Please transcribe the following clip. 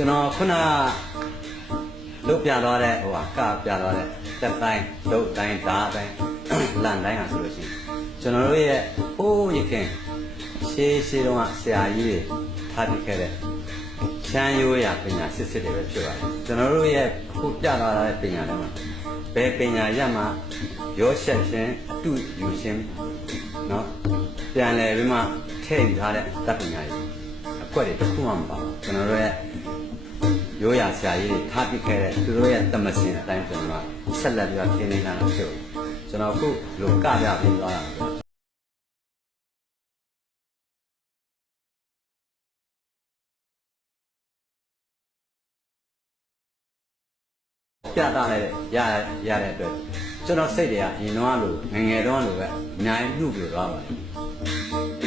ကျွန်တော်ခုနလုတ်ပြသွားတဲ့ဟိုကပြသွားတဲ့တက်တိုင်းလုတ်တိုင်းဓာတ်တိုင်းလန်တိုင်းဟာဆိုလို့ရှိရင်ကျွန်တော်တို့ရဲ့အိုးရခင်ရှေးတုန်းကဆရာကြီးတွေထားပြခဲ့တဲ့ချမ်းရိုးရာပညာစစ်စစ်တွေပဲဖြစ်ပါတယ်ကျွန်တော်တို့ရဲ့အခုပြသွားတဲ့ပညာတွေမှာဘယ်ပညာရမှရောရှက်ခြင်းအတူယူခြင်းเนาะပြန်လဲပြီးမှထည့်ယူထားတဲ့တပ်ပညာတွေအကွက်တွေတစ်ခုမှမပါဘူးကျွန်တော်တို့ရဲ့ရိုးရာဆရာကြီးတွေထားပြခဲ့တဲ့သူတို့ရဲ့တမစင်အတိုင်းကျွန်တော်ကဆက်လက်ပြီးတော့ခင်းနေတာလို့ဖြစ်တယ်ကျွန်တော်အခုလိုကပြပြီးသွားတာပြတာလည်းရတဲ့အတွက်ကျွန်တော်စိတ်တွေကအရင်တော့လိုငယ်ငယ်တော့လိုပဲအများကြီးနှုတ်ပြသွားပါတယ်